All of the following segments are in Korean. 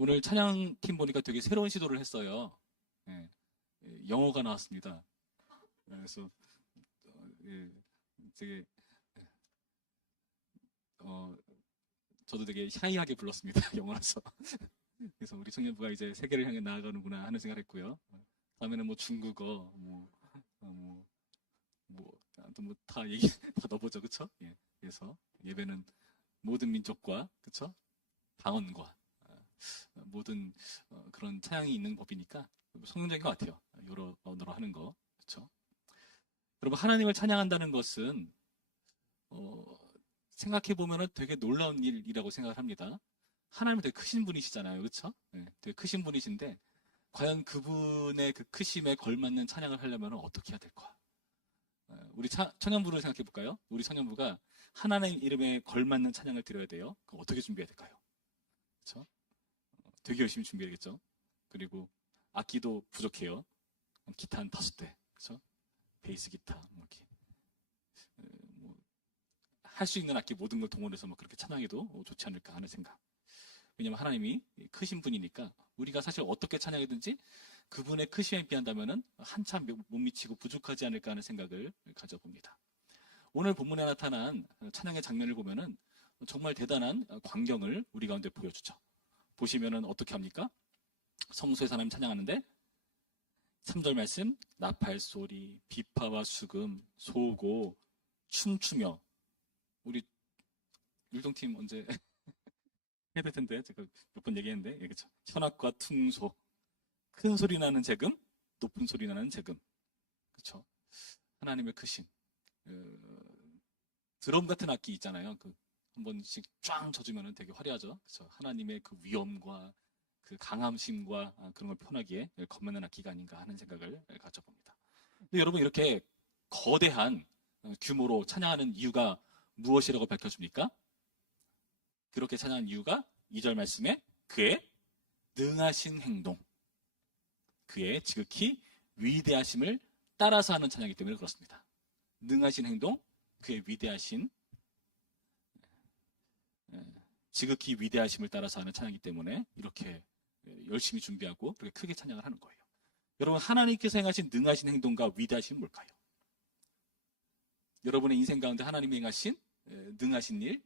오늘 찬양팀 보니까 되게 새로운 시도를 했어요. 예, 영어가 나왔습니다. 그래서 예, 되게 어, 저도 되게 샤이하게 불렀습니다. 영어라서. 그래서 우리 청년부가 이제 세계를 향해 나아가는구나 하는 생각을 했고요. 다음에는 뭐 중국어, 아무튼 뭐 다 얘기 다 넣어보죠, 그쵸? 예, 그래서 예배는 모든 민족과 그쵸? 방언과 모든 그런 찬양이 있는 법이니까 성경적인 것 같아요. 여러 언어로 하는 거, 그렇죠? 여러분 하나님을 찬양한다는 것은 생각해 보면은 되게 놀라운 일이라고 생각을 합니다. 하나님은 되게 크신 분이시잖아요, 그렇죠? 네, 되게 크신 분이신데 과연 그분의 그 크심에 걸맞는 찬양을 하려면 어떻게 해야 될까? 우리 청년부를 생각해 볼까요? 우리 청년부가 하나님 이름에 걸맞는 찬양을 드려야 돼요. 그럼 어떻게 준비해야 될까요? 그렇죠? 되게 열심히 준비해야겠죠. 그리고 악기도 부족해요. 기타 한 5대, 그렇죠? 베이스 기타, 뭐 이렇게 뭐 할 수 있는 악기 모든 걸 동원해서 뭐 그렇게 찬양해도 좋지 않을까 하는 생각. 왜냐하면 하나님이 크신 분이니까 우리가 사실 어떻게 찬양하든지 그분의 크심에 비한다면은 한참 못 미치고 부족하지 않을까 하는 생각을 가져봅니다. 오늘 본문에 나타난 찬양의 장면을 보면은 정말 대단한 광경을 우리 가운데 보여주죠. 보시면은 어떻게 합니까? 성소에서 하나님 찬양하는데 3절 말씀 나팔 소리, 비파와 수금, 소고, 춤추며 우리 율동팀 언제 해야 될 텐데 제가 몇 번 얘기했는데 예, 그쵸? 현악과 퉁소, 큰 소리 나는 재금, 높은 소리 나는 재금, 그렇죠? 하나님의 크신 드럼 같은 악기 있잖아요. 그 한 번씩 쫙 쳐주면은 되게 화려하죠. 그렇죠? 하나님의 그 위엄과 그 강함심과 그런 걸 표현하기에 겁나는 악기가 아닌가 하는 생각을 가져봅니다. 근데 여러분 이렇게 거대한 규모로 찬양하는 이유가 무엇이라고 밝혀줍니까? 그렇게 찬양한 이유가 2절 말씀에 그의 능하신 행동, 그의 지극히 위대하심을 따라서 하는 찬양이기 때문에 그렇습니다. 능하신 행동, 그의 위대하신 지극히 위대하심을 따라서 하는 찬양이기 때문에 이렇게 열심히 준비하고 그렇게 크게 찬양을 하는 거예요. 여러분 하나님께서 행하신 능하신 행동과 위대하심은 뭘까요? 여러분의 인생 가운데 하나님이 행하신 능하신 일,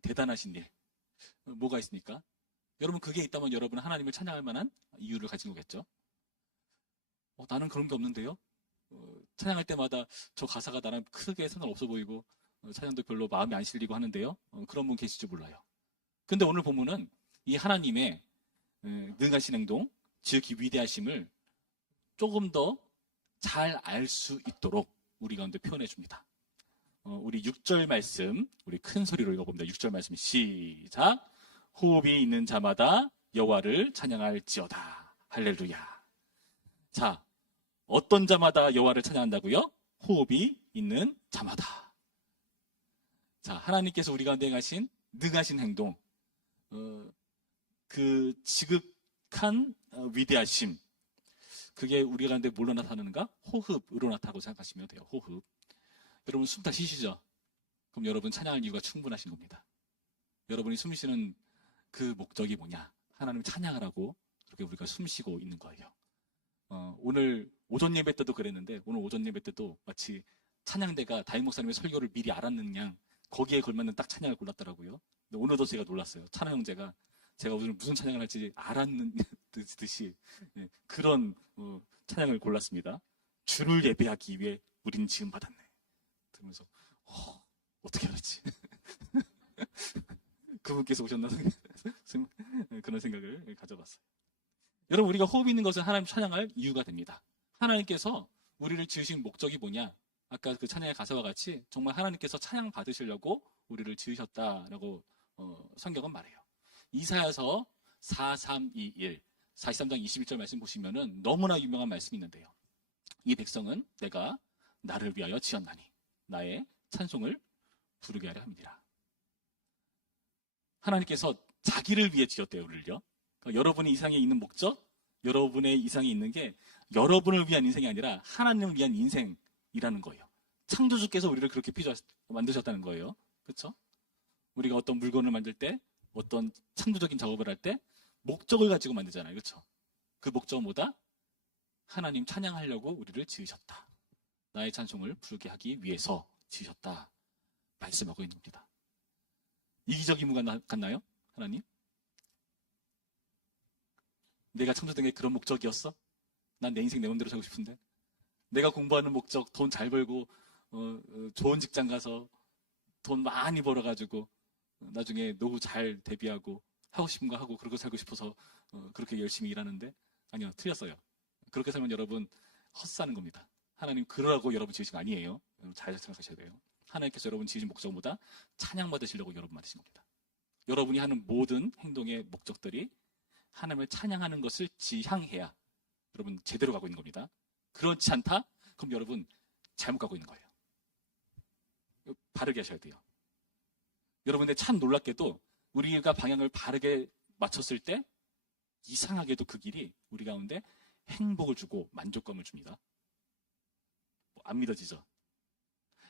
대단하신 일 뭐가 있습니까? 여러분 그게 있다면 여러분은 하나님을 찬양할 만한 이유를 가진 거겠죠. 나는 그런 게 없는데요. 찬양할 때마다 저 가사가 나랑 크게 상관없어 보이고 찬양도 별로 마음이 안 실리고 하는데요. 그런 분 계실지 몰라요. 근데 오늘 본문은 이 하나님의 능하신 행동, 지극히 위대하심을 조금 더 잘 알 수 있도록 우리 가운데 표현해 줍니다. 우리 6절 말씀, 우리 큰 소리로 읽어봅니다. 6절 말씀 시작. 호흡이 있는 자마다 여호와를 찬양할지어다. 할렐루야. 자, 어떤 자마다 여호와를 찬양한다고요? 호흡이 있는 자마다. 자, 하나님께서 우리 가운데 행하신 능하신 행동, 그 지극한 위대하심, 그게 우리 가운데 뭘로 나타나는가? 호흡으로 나타나고 생각하시면 돼요. 호흡. 여러분 숨 다 쉬시죠? 그럼 여러분 찬양할 이유가 충분하신 겁니다. 여러분이 숨 쉬는 그 목적이 뭐냐? 하나님 찬양하라고 그렇게 우리가 숨 쉬고 있는 거예요. 오늘 오전 예배 때도 그랬는데 오늘 오전 예배 때도 마치 찬양대가 다임 목사님의 설교를 미리 알았는 양 거기에 걸맞는 딱 찬양을 골랐더라고요. 근데 오늘도 제가 놀랐어요. 찬양 형제가 제가 오늘 무슨 찬양을 할지 알았는 듯이 그런 찬양을 골랐습니다. 주를 예배하기 위해 우린 지음 받았네. 들으면서 어떻게 알았지? 그분께서 오셨나 그런 생각을 가져봤어요. 여러분 우리가 호흡 있는 것은 하나님 찬양할 이유가 됩니다. 하나님께서 우리를 지으신 목적이 뭐냐? 아까 그 찬양의 가사와 같이 정말 하나님께서 찬양 받으시려고 우리를 지으셨다라고 성경은 말해요. 이사야서 4321 43장 21절 말씀 보시면은 너무나 유명한 말씀이 있는데요. 이 백성은 내가 나를 위하여 지었나니 나의 찬송을 부르게 하려 합니다. 하나님께서 자기를 위해 지었대요, 우리를요. 그러니까 여러분의 이상에 있는 목적, 여러분의 이상에 있는 게 여러분을 위한 인생이 아니라 하나님을 위한 인생이라는 거예요. 창조주께서 우리를 그렇게 만드셨다는 거예요. 그렇죠? 우리가 어떤 물건을 만들 때, 어떤 창조적인 작업을 할 때 목적을 가지고 만들잖아요. 그렇죠? 그 목적은 뭐다? 하나님 찬양하려고 우리를 지으셨다. 나의 찬송을 부르게 하기 위해서 지으셨다. 말씀하고 있는 겁니다. 이기적인 의무 같나요? 하나님? 내가 창조된 게 그런 목적이었어? 난 내 인생 내 맘대로 살고 싶은데. 내가 공부하는 목적, 돈 잘 벌고 좋은 직장 가서 돈 많이 벌어가지고 나중에 노후 잘 대비하고 하고 싶은 거 하고 그러고 살고 싶어서 그렇게 열심히 일하는데 아니요, 틀렸어요. 그렇게 살면 여러분 헛사는 겁니다. 하나님 그러라고 여러분 지으신 거 아니에요. 여러분 잘 생각하셔야 돼요. 하나님께서 여러분 지으신 목적보다 찬양받으시려고 여러분 만드신 겁니다. 여러분이 하는 모든 행동의 목적들이 하나님을 찬양하는 것을 지향해야 여러분 제대로 가고 있는 겁니다. 그렇지 않다? 그럼 여러분 잘못 가고 있는 거예요. 바르게 하셔야 돼요. 여러분의 참 놀랍게도 우리가 방향을 바르게 맞췄을 때 이상하게도 그 길이 우리 가운데 행복을 주고 만족감을 줍니다. 안 믿어지죠?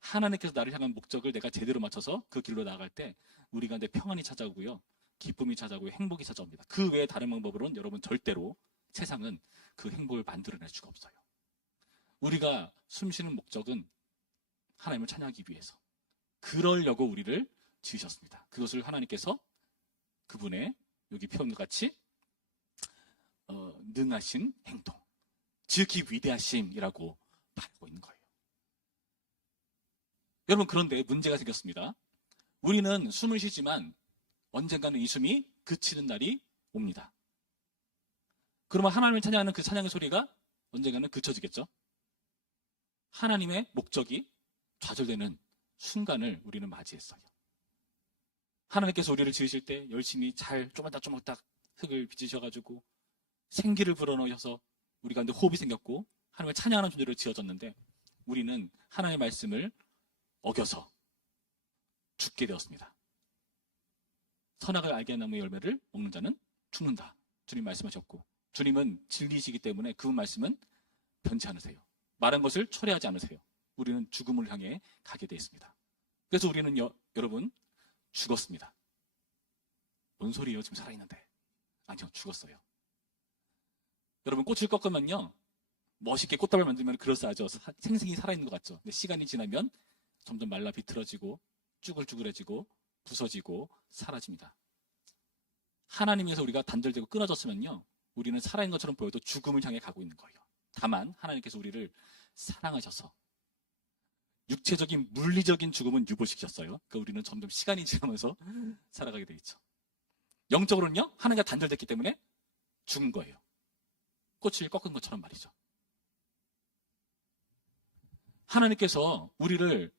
하나님께서 나를 향한 목적을 내가 제대로 맞춰서 그 길로 나아갈 때 우리 가운데 평안이 찾아오고요. 기쁨이 찾아오고 행복이 찾아옵니다. 그 외에 다른 방법으로는 여러분 절대로 세상은 그 행복을 만들어낼 수가 없어요. 우리가 숨쉬는 목적은 하나님을 찬양하기 위해서. 그러려고 우리를 지으셨습니다. 그것을 하나님께서 그분의 여기 표현과 같이 능하신 행동, 지극히 위대하심이라고 말하고 있는 거예요. 여러분 그런데 문제가 생겼습니다. 우리는 숨을 쉬지만 언젠가는 이 숨이 그치는 날이 옵니다. 그러면 하나님을 찬양하는 그 찬양의 소리가 언젠가는 그쳐지겠죠? 하나님의 목적이 좌절되는 순간을 우리는 맞이했어요. 하나님께서 우리를 지으실 때 열심히 잘 쪼물딱쪼물딱 흙을 빚으셔가지고 생기를 불어넣으셔서 우리 가운데 호흡이 생겼고 하나님을 찬양하는 존재로 지어졌는데 우리는 하나님의 말씀을 어겨서 죽게 되었습니다. 선악을 알게 하는 나무의 열매를 먹는 자는 죽는다. 주님 말씀하셨고 주님은 진리시기 때문에 그 말씀은 변치 않으세요. 말한 것을 철회하지 않으세요. 우리는 죽음을 향해 가게 되어 있습니다. 그래서 우리는 여러분 죽었습니다. 뭔 소리예요? 지금 살아있는데. 아니요, 죽었어요. 여러분 꽃을 꺾으면요 멋있게 꽃다발 만들면 그럴싸하죠. 생생히 살아있는 것 같죠. 근데 시간이 지나면 점점 말라 비틀어지고 쭈글쭈글해지고 부서지고 사라집니다. 하나님에서 우리가 단절되고 끊어졌으면요 우리는 살아있는 것처럼 보여도 죽음을 향해 가고 있는 거예요. 다만 하나님께서 우리를 사랑하셔서 육체적인 물리적인 죽음은 유보시키셨어요. 그러니까 우리는 점점 시간이 지나면서 살아가게 돼 있죠. 영적으로는요 하나님과 단절됐기 때문에 죽은 거예요. 꽃을 꺾은 것처럼 말이죠. 하나님께서 우리를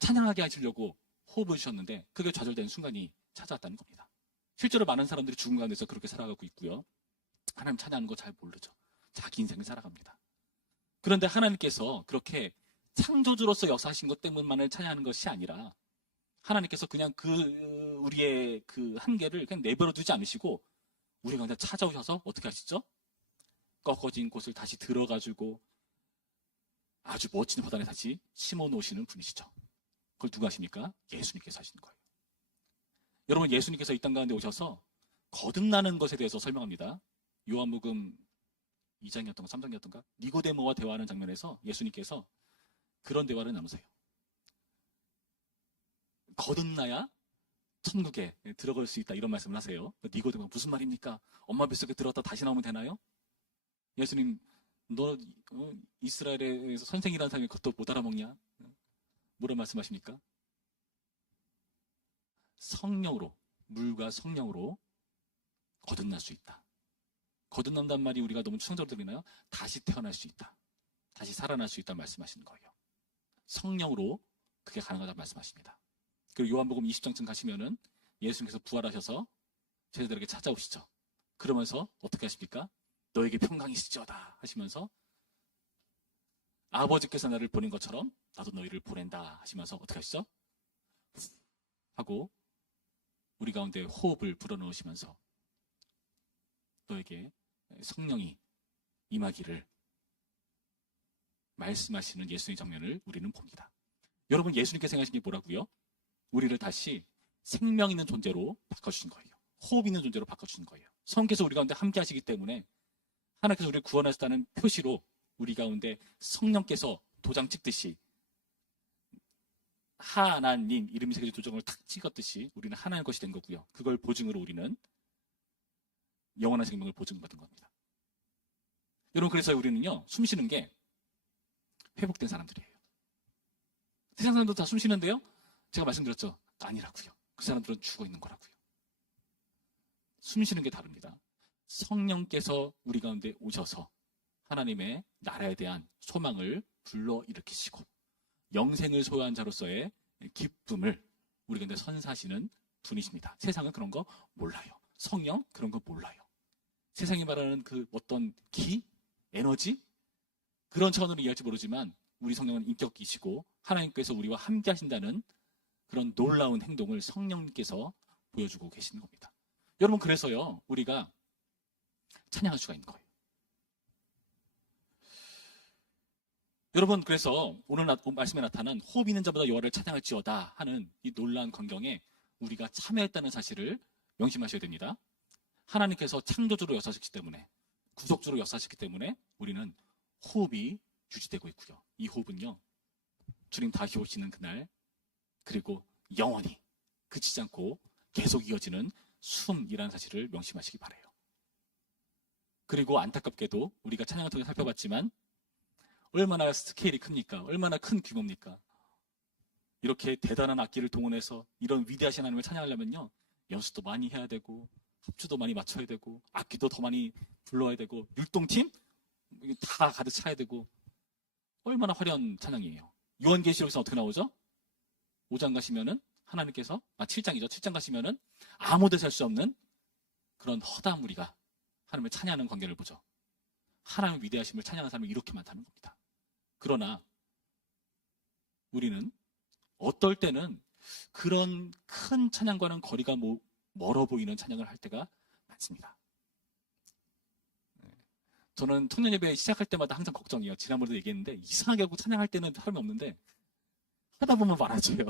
찬양하게 하시려고 호흡을 주셨는데 그게 좌절되는 순간이 찾아왔다는 겁니다. 실제로 많은 사람들이 죽음 가운데서 그렇게 살아가고 있고요. 하나님 찬양하는 거 잘 모르죠. 자기 인생을 살아갑니다. 그런데 하나님께서 그렇게 창조주로서 역사하신 것 때문만을 찬양하는 것이 아니라 하나님께서 그냥 우리의 그 한계를 그냥 내버려 두지 않으시고 우리 가운데 찾아오셔서 어떻게 하시죠? 꺾어진 곳을 다시 들어가지고 아주 멋진 화단에 다시 심어 놓으시는 분이시죠. 그걸 누가 하십니까? 예수님께서 하시는 거예요. 여러분 예수님께서 이 땅 가운데 오셔서 거듭나는 것에 대해서 설명합니다. 요한복음 2장이었던가 3장이었던가 니고데모와 대화하는 장면에서 예수님께서 그런 대화를 나누세요. 거듭나야 천국에 들어갈 수 있다 이런 말씀을 하세요. 니고데모가 무슨 말입니까? 엄마 뱃속에 들어갔다 다시 나오면 되나요? 예수님 너 이스라엘에서 선생이라는 사람이 그것도 못 알아먹냐? 뭐라 말씀하십니까? 성령으로 물과 성령으로 거듭날 수 있다. 거듭난단 말이 우리가 너무 추상적으로 들리나요? 다시 태어날 수 있다. 다시 살아날 수 있다 말씀하시는 거예요. 성령으로 그게 가능하다 말씀하십니다. 그리고 요한복음 20장쯤 가시면은 예수님께서 부활하셔서 제자들에게 찾아오시죠. 그러면서 어떻게 하십니까? 너에게 평강이 있을지어다 하시면서 아버지께서 나를 보낸 것처럼 나도 너희를 보낸다 하시면서 어떻게 하시죠? 하고 우리 가운데 호흡을 불어넣으시면서 너에게 성령이 임하기를 말씀하시는 예수님의 장면을 우리는 봅니다. 여러분 예수님께서 생각하신 게 뭐라고요? 우리를 다시 생명 있는 존재로 바꿔주신 거예요. 호흡 있는 존재로 바꿔주신 거예요. 성령께서 우리 가운데 함께 하시기 때문에 하나님께서 우리를 구원하셨다는 표시로 우리 가운데 성령께서 도장 찍듯이 하나님 이름이 새겨진 도장을 탁 찍었듯이 우리는 하나님 것이 된 거고요. 그걸 보증으로 우리는 영원한 생명을 보증받은 겁니다. 여러분, 그래서 우리는요, 숨 쉬는 게 회복된 사람들이에요. 세상 사람도 다 숨 쉬는데요, 제가 말씀드렸죠? 아니라고요. 그 사람들은 죽어 있는 거라고요. 숨 쉬는 게 다릅니다. 성령께서 우리 가운데 오셔서 하나님의 나라에 대한 소망을 불러일으키시고 영생을 소유한 자로서의 기쁨을 우리 가운데 선사하시는 분이십니다. 세상은 그런 거 몰라요. 성령 그런 거 몰라요. 세상이 말하는 그 어떤 기, 에너지 그런 차원으로 이해할지 모르지만 우리 성령은 인격이시고 하나님께서 우리와 함께 하신다는 그런 놀라운 행동을 성령님께서 보여주고 계시는 겁니다. 여러분, 그래서요, 우리가 찬양할 수가 있는 거예요. 여러분, 그래서 오늘 말씀에 나타난 호흡 있는 자보다 여호와를 찬양할지어다 하는 이 놀라운 광경에 우리가 참여했다는 사실을 명심하셔야 됩니다. 하나님께서 창조주로 역사하셨기 때문에, 구속주로 역사하셨기 때문에 우리는 호흡이 유지되고 있고요. 이 호흡은요, 주님 다시 오시는 그날, 그리고 영원히 그치지 않고 계속 이어지는 숨이라는 사실을 명심하시기 바라요. 그리고 안타깝게도 우리가 찬양을 통해 살펴봤지만 얼마나 스케일이 큽니까? 얼마나 큰 규모입니까? 이렇게 대단한 악기를 동원해서 이런 위대하신 하나님을 찬양하려면요, 연습도 많이 해야 되고 합주도 많이 맞춰야 되고 악기도 더 많이 불러야 되고 율동팀 다 가득 차야 되고 얼마나 화려한 찬양이에요. 요한계시록에서 어떻게 나오죠? 5장 가시면은 하나님께서 7장이죠. 7장 가시면은 아무 데서 할 수 없는 그런 허다한 무리가 하나님을 찬양하는 광경을 보죠. 하나님의 위대하심을 찬양하는 사람이 이렇게 많다는 겁니다. 그러나 우리는 어떨 때는 그런 큰 찬양과는 거리가 멀어 보이는 찬양을 할 때가 많습니다. 저는 청년예배 시작할 때마다 항상 걱정이에요. 지난번에도 얘기했는데 이상하게 하고 찬양할 때는 사람이 없는데 하다 보면 많아져요.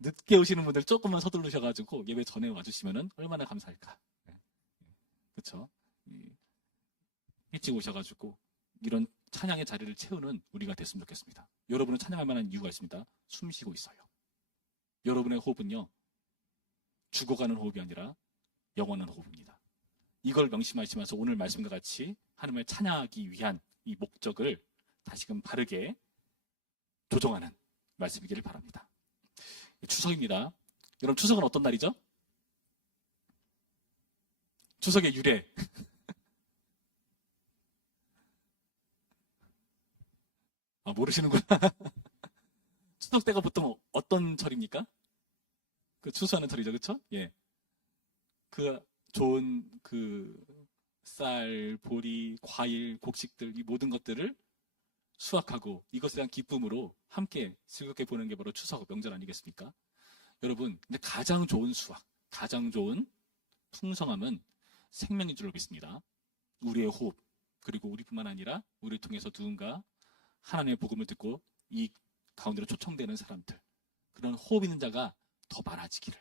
늦게 오시는 분들 조금만 서두르셔가지고 예배 전에 와주시면 얼마나 감사할까. 그렇죠? 일찍 오셔가지고 이런 찬양의 자리를 채우는 우리가 됐으면 좋겠습니다. 여러분은 찬양할 만한 이유가 있습니다. 숨 쉬고 있어요. 여러분의 호흡은요, 죽어가는 호흡이 아니라 영원한 호흡입니다. 이걸 명심하시면서 오늘 말씀과 같이 하나님을 찬양하기 위한 이 목적을 다시금 바르게 조정하는 말씀이기를 바랍니다. 추석입니다. 여러분, 추석은 어떤 날이죠? 추석의 유래. 모르시는구나. 추석 때가 보통 어떤 철입니까? 그 추수하는 철이죠, 그렇죠? 예. 그 좋은 쌀, 보리, 과일, 곡식들 이 모든 것들을 수확하고 이것에 대한 기쁨으로 함께 즐겁게 보는 게 바로 추석 명절 아니겠습니까? 여러분, 근데 가장 좋은 수확, 가장 좋은 풍성함은 생명인 줄로 믿습니다. 우리의 호흡, 그리고 우리뿐만 아니라 우리를 통해서 누군가 하나님의 복음을 듣고 이 가운데로 초청되는 사람들, 그런 호흡 있는 자가 더 많아지기를,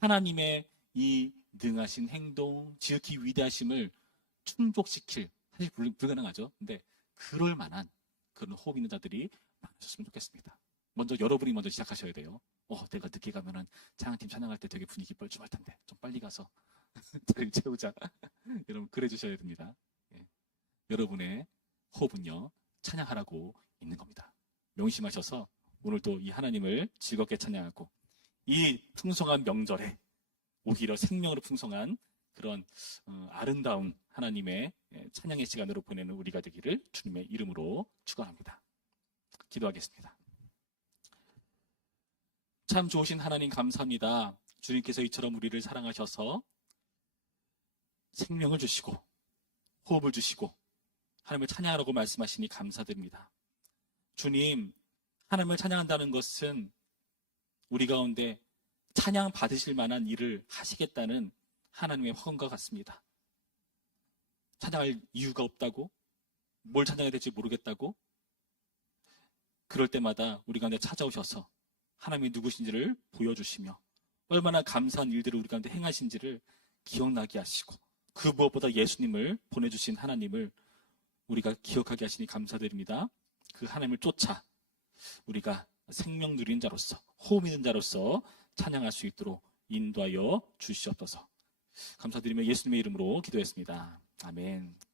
하나님의 이 능하신 행동, 지극히 위대하심을 충족시킬, 사실 불가능하죠. 근데 그럴 만한 그런 호흡 있는 자들이 많아졌으면 좋겠습니다. 먼저 여러분이 먼저 시작하셔야 돼요. 내가 늦게 가면은 찬양팀 찬양할 때 되게 분위기 뻘쭘할 텐데 좀 빨리 가서 자리를 채우자. 여러분, 그래 주셔야 됩니다. 예. 여러분의 호흡은요, 찬양하라고 있는 겁니다. 명심하셔서 오늘도 이 하나님을 즐겁게 찬양하고 이 풍성한 명절에 오히려 생명으로 풍성한 그런 아름다운 하나님의 찬양의 시간으로 보내는 우리가 되기를 주님의 이름으로 축원합니다. 기도하겠습니다. 참 좋으신 하나님 감사합니다. 주님께서 이처럼 우리를 사랑하셔서 생명을 주시고 호흡을 주시고 하나님을 찬양하라고 말씀하시니 감사드립니다. 주님, 하나님을 찬양한다는 것은 우리 가운데 찬양 받으실 만한 일을 하시겠다는 하나님의 확언과 같습니다. 찬양할 이유가 없다고, 뭘 찬양해야 될지 모르겠다고, 그럴 때마다 우리 가운데 찾아오셔서 하나님이 누구신지를 보여주시며 얼마나 감사한 일들을 우리 가운데 행하신지를 기억나게 하시고 그 무엇보다 예수님을 보내주신 하나님을 우리가 기억하게 하시니 감사드립니다. 그 하나님을 쫓아 우리가 생명 누리는 자로서 호흡 있는 자로서 찬양할 수 있도록 인도하여 주시옵소서. 감사드리며 예수님의 이름으로 기도했습니다. 아멘.